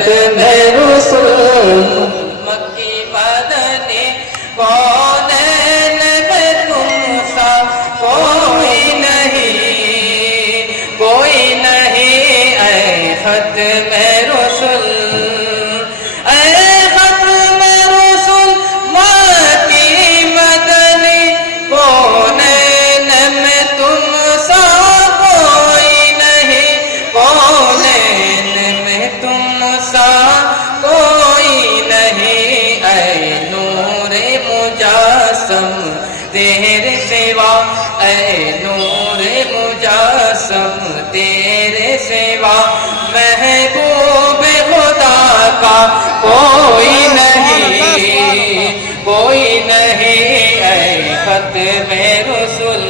ختم رسول مکی مدنی کونین میں تم سا کوئی نہیں اے ختم رسول اے ختم رسول مکی مدنی کونین میں تم سا کوئی نہیں کونین میں تم سا کوئی نہیں اے نور مجسم تیرے سوا اے نور مجسم تیرے سوا محبوب خدا کا کوئی نہیں اے ختم رسول.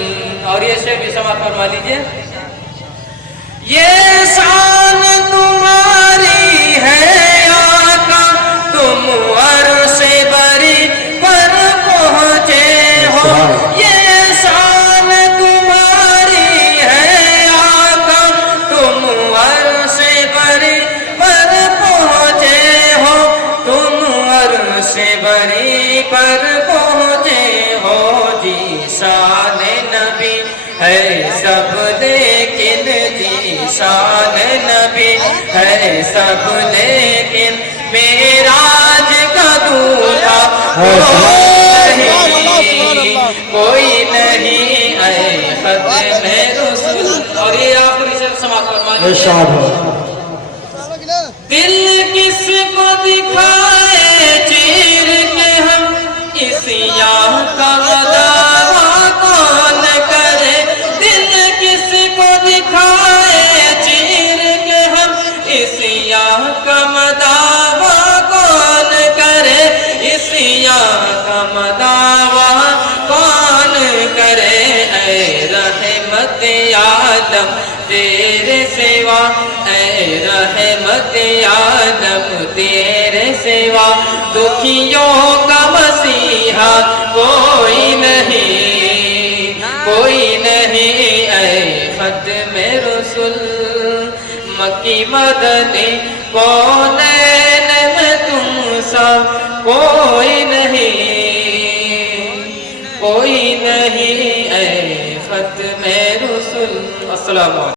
اور یہ شعر بھی سماعت فرما لیجئے. یہ شان تمہاری ہے آقا تم عرش بری پر پہنچے ہو. یہ شان تمہاری ہے آقا تم عرش بری پر پہنچے ہو. تم عرش بری پر پہنچے ہو. جی شان نبی ہے سب لیکن جی شان نبی ہے سب لیکن معراج کا دولہا کوئی نہیں اے ختم رسول. اور یہ آخری شعر سماعت فرما لیجئے. دل کس کو دکھائے چیر کے ہم اس یاہ کا دعویٰ کون کرے. دل کس کو دکھائے چیر کے ہم اس یاہ کا دعویٰ کون کرے. اس یاہ کا دعویٰ کون کرے. اے رحمت عالم تیرے سوا اے رحمت عالم تیرے سوا دکھیوں کا مسیحا کوئی نہیں اے ختم رسول مکی مدنی کونین میں تم سا کوئی نہیں اے ختم رسول. السلام علیکم.